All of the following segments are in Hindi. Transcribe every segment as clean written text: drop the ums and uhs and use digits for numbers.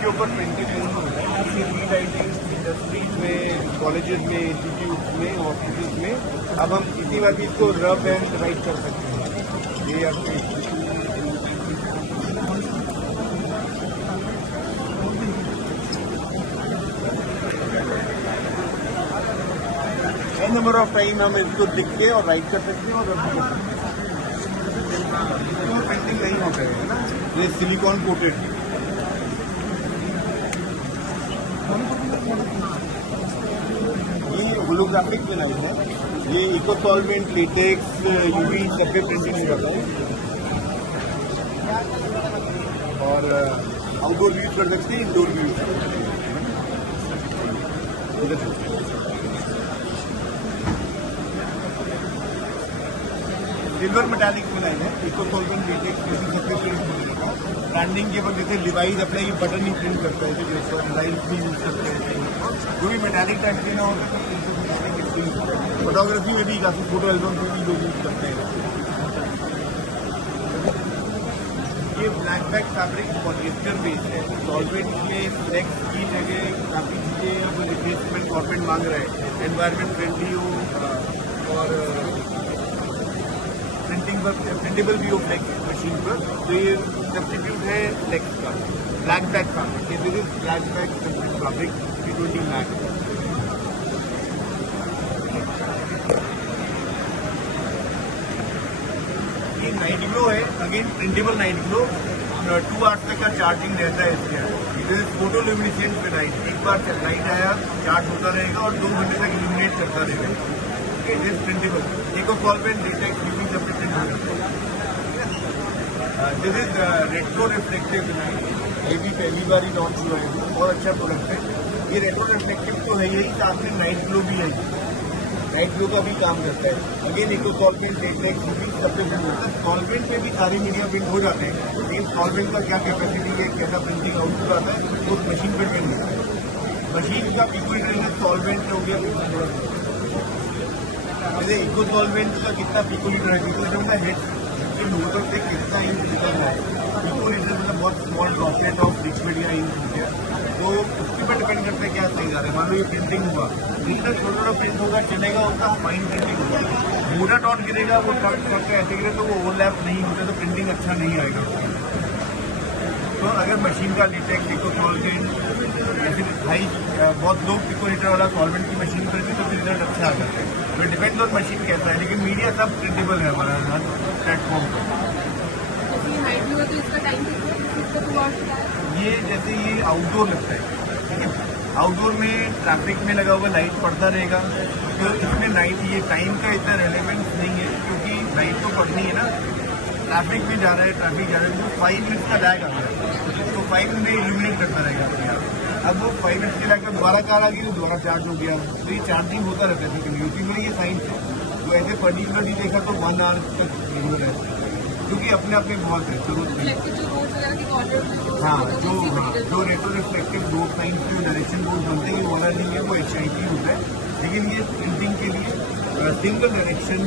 इसके ऊपर प्रिंटिंग नहीं होता है। आपकी रीराइटिंग इंडस्ट्रीज में, कॉलेजेस में, इंस्टीट्यूट में, ऑफिस में अब हम किसी बार भी इसको रब एंड राइट कर सकते हैं। ये आपके नंबर ऑफ टाइम हम इसको लिख के और राइट कर सकते हैं और रब भी कर सकते हैं। तो प्रिंटिंग नहीं होता है ना, ये सिलिकॉन कोटेड है। ये होलोग्राफिक पेनाइल है, ये इको सॉल्वेंट, लेटेक्स, यूवी सब पे प्रिंटिंग हो जाता है और आउटडोर भी यूज कर सकते हैं, इंडोर भी यूज कर सकते हैं। सिल्वर मेटालिक पेनाइल है, इको सॉल्वेंट, लेटेक्स सब पे प्रिंट हो जाएगा। ब्रांडिंग के वक्त जैसे लिवाइज अपना ये बटन ही प्रिंट करता है, जैसे लाइट भी यूज करते हैं। जो भी मेटालिक टाइप के ना होता है, फोटोग्राफी में भी काफी, फोटो एल्बम में भी लोग यूज करते हैं। ये black bag fabric polyester based है। सॉल्वेंट में फ्लेक्स की जगह काफी चीजें अब रिप्लेसमेंट गवर्नमेंट मांग रहा है, एनवायरमेंट फ्रेंडली हो और प्रिंटेबल भी हो फ्लेक्स मशीन पर। तो ये सब्स्टिट्यूट है फ्लेक्स का, black bag fabric. This is black bag fabric 320 max. ये नाइट ग्लो है, again printable night glow, 2 hours तक का चार्जिंग रहता है इसके। फोटो ल्यूमिनेसेंट पेनाइल, एक बार लाइट आया चार्ज होता रहेगा और 2 घंटे तक इल्यूमिनेट करता रहेगा। It is printable, eco solvent, latex, UV सब पे प्रिंट हो जाता है। This is retro reflective panel, ये भी पहली बार ही लॉन्च हुआ है, बहुत अच्छा प्रोडक्ट है। ये रेट्रो रिफ्लेक्टिव तो है यही, साथ में नाइट ग्लो भी है, नाइट ग्लो का भी काम करता है। Again eco solvent, latex, UV सब पे प्रिंट होता है। सॉल्वेंट में भी सारी मीडिया प्रिंट हो जाते हैं, लेकिन सॉल्वेंट का क्या कैपेसिटी है, कैसा प्रिंटिंग आउटपुट आता है, वो मशीन पर प्रिंट होता है। मशीन का पिको सॉल्वेंट हो गया, जैसे इको सॉल्वेंट का कितना पिको लीटर है, पिको लीटर मतलब हेड के नोजल से कितना इंच निकल रहा है। पिको लीटर मतलब बहुत स्मॉल ड्रॉपलेट ऑफ लिक्विड या इंच हो गया, तो उसके पर डिपेंड करता है क्या सही जा रहा है। मान लो ये प्रिंटिंग हुआ, जितना छोटा छोटा प्रिंट होगा चलेगा, उतना फाइन प्रिंटिंग होगा। मोटा डॉट गिरेगा, वो डॉट डॉट ऐसे गिरे तो वो ओवरलैप नहीं होता, तो प्रिंटिंग अच्छा नहीं आएगा। तो अगर मशीन का लेटेक्स, इको सॉल्वेंट या फिर हाई बहुत लो पिको लीटर वाला सॉल्वेंट की मशीन पर भी तो रिजल्ट अच्छा आ जाता है। तो डिपेंड ऑन मशीन कैसा है, लेकिन मीडिया सब प्रिंटेबल है हमारा हर प्लेटफॉर्म पर। ये जैसे ये आउटडोर लगता है, ठीक है, आउटडोर में ट्रैफिक में लगा हुआ लाइट पड़ता रहेगा, तो इसमें नाइट ये टाइम का इतना रेलेवेंस नहीं है, क्योंकि लाइट तो पड़नी है ना। ट्रैफिक में जा रहा है, ट्रैफिक जा रहा है, तो 5 मिनट्स का लैग आ रहा है, तो 5 मिनट में इल्यूमिनेट करता रहेगा अपने आप। अब वो 5 मिनट्स के लैग में दोबारा कार आ गई तो दोबारा चार्ज हो गया, तो ये चार्जिंग होता रहता है। यूट्यूब में ये साइंस है, तो ऐसे पर्टिकुलरली देखा तो 1 आवर तक जरूर है, क्योंकि अपने अपने बहुत है जरूरत नहीं। हाँ, जो रेट्रो रिफ्लेक्टिव बोर्ड साइंस के डायरेक्शन बोर्ड बनते हैं, वो वाला नहीं है, वो HIT होता है, लेकिन ये प्रिंटिंग के लिए सिंगल डायरेक्शन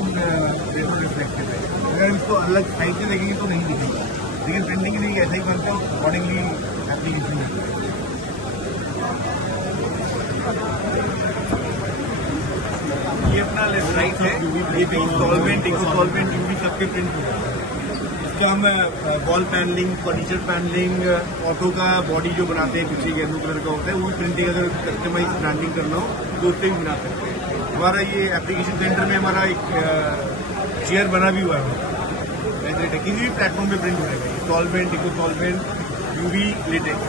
रेट्रो रिफ्लेक्टिव है। अगर इसको अलग साइड से देखेंगे तो नहीं दिखेगा, लेकिन प्रिंटिंग के लिए ऐसा ही बनता है, अकॉर्डिंगली एप्लीकेशन है। ये अपना लेफ्ट राइट है, ये भी सॉल्वेंट, इको सॉल्वेंट, यूवी सबके प्रिंट होता है। इसका हम wall panelling, furniture panelling, auto का बॉडी जो बनाते हैं पीछे येलो कलर का होता है, वो प्रिंटिंग अगर कस्टमाइज ब्रांडिंग करना हो तो उससे भी बना सकते हैं। हमारा ये एप्लीकेशन सेंटर में हमारा एक चेयर बना भी हुआ है, किसी भी प्लेटफॉर्म पे प्रिंट हो जाएगा। ये solvent, eco solvent, UV, latex.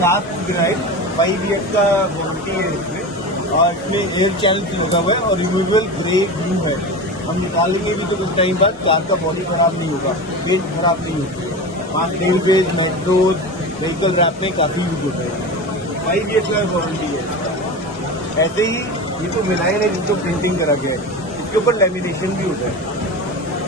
साफ ग्राइड 5 ईयर का वारंटी है इसमें, और इसमें एयर चैनल लगा हुआ है और रिमूवेबल ग्रे ब्लू है। हम निकालेंगे भी तो कुछ टाइम बाद कार का बॉडी खराब नहीं होगा, पेंट खराब नहीं होती। रेलवेज, मेट्रोज, व्हीकल रैप में काफ़ी यूज होता है। 5 ईयर का वारंटी है। ऐसे ही ये तो मिलाइन है जिनको प्रिंटिंग करा गया है, इसके ऊपर लेमिनेशन भी होता है।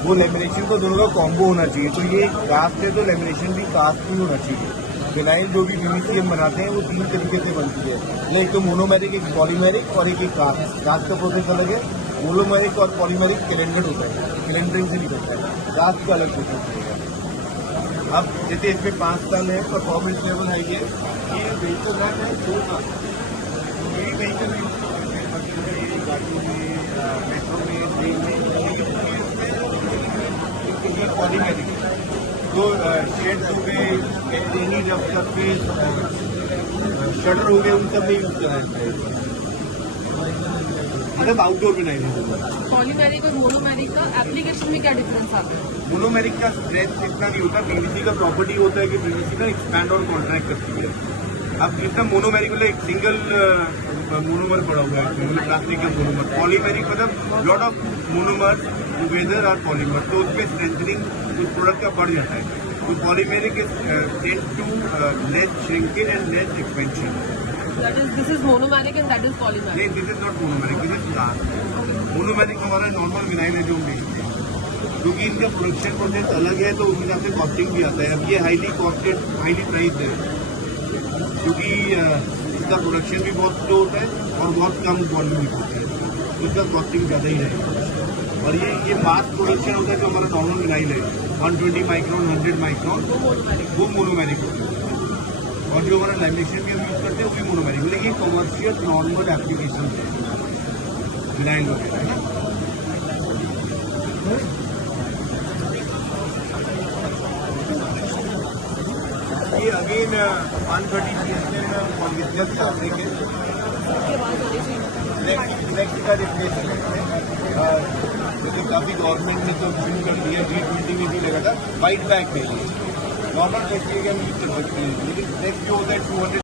वो लेमिनेशन तो दोनों का कॉम्बो होना चाहिए, तो ये कास्ट है तो लेमिनेशन भी कास्ट ही होना चाहिए। विनाइल जो भी पीवीसी हम बनाते हैं वो 3 तरीके से बनती है। एक तो मोनोमेरिक, एक पॉलीमेरिक और एक कास्ट। कास्ट का प्रोसेस अलग है। मोनोमेरिक और पॉलीमेरिक कैलेंडर होता है, कैलेंडरिंग से निकलता है। कास्ट का अलग प्रोसेस है। अब जैसे इसमें 5 साल है, परफॉर्मेंस लेवल है ये व्हीकल रैम है 2 साल। यही व्हीकल गाड़ियों में, मेट्रो में, ट्रेन में, पॉलीमेरिक तो शेड्स हो गए, जब तक के शटर हो गए, उन सब में यूज करा है। मतलब आउटडोर में नहीं है। पॉलीमेरिक और मोनोमेरिक का एप्लीकेशन में क्या डिफरेंस आता है? मोनोमेरिक का स्ट्रेंथ इतना नहीं होता। पीवीसी का प्रॉपर्टी होता है कि पीवीसी ना एक्सपैंड और कॉन्ट्रैक्ट करती है। अब इतना मोनोमेरिक मतलब एक सिंगल मोनोमर पड़ा हुआ है, मतलब प्लास्टिक का मोनोमर। पॉलीमेरिक मतलब lot of monomer together are polymer, तो उसमें स्ट्रेंथनिंग उस प्रोडक्ट का बढ़ जाता है। तो polymeric is tend to less shrinkage and less expansion. This is monomeric and that is polymeric. नहीं, this is not monomeric, this is cast. Monomeric हमारा नॉर्मल विनाइल है जो हम बेचते हैं, क्योंकि इनका प्रोडक्शन प्रोसेस अलग है तो उस हिसाब से कॉस्टिंग भी आता है। अब ये हाईली कॉस्टेड, हाईली प्राइस है, क्योंकि इसका प्रोडक्शन भी बहुत स्लो होता है और बहुत कम वॉल्यूम होती है, तो इसका कॉस्टिंग ज़्यादा ही रहेगा। और ये मास प्रोडक्शन होता है जो हमारा नॉर्मल विनाइल है 120 माइक्रोन, 100 माइक्रोन, वो मोनोमेरिक होता है। और जो हमारा लैमिनेशन भी हम यूज़ करते हैं वो भी मोनोमेरिक, लेकिन कमर्शियल नॉर्मल एप्लीकेशन है विनाइल वगैरह है। ये अगेन 130 CSM पॉलिस्टर फैब्रिक है। नेक्स्ट का रिप्लेसमेंट है, क्योंकि काफ़ी गवर्नमेंट ने तो शुरू कर दिया, G20 में भी लगा था। वाइट बैग में नॉर्मल फैक्ट्री के हम यूज कर सकते हैं, लेकिन नेक्स्ट जो होता है 200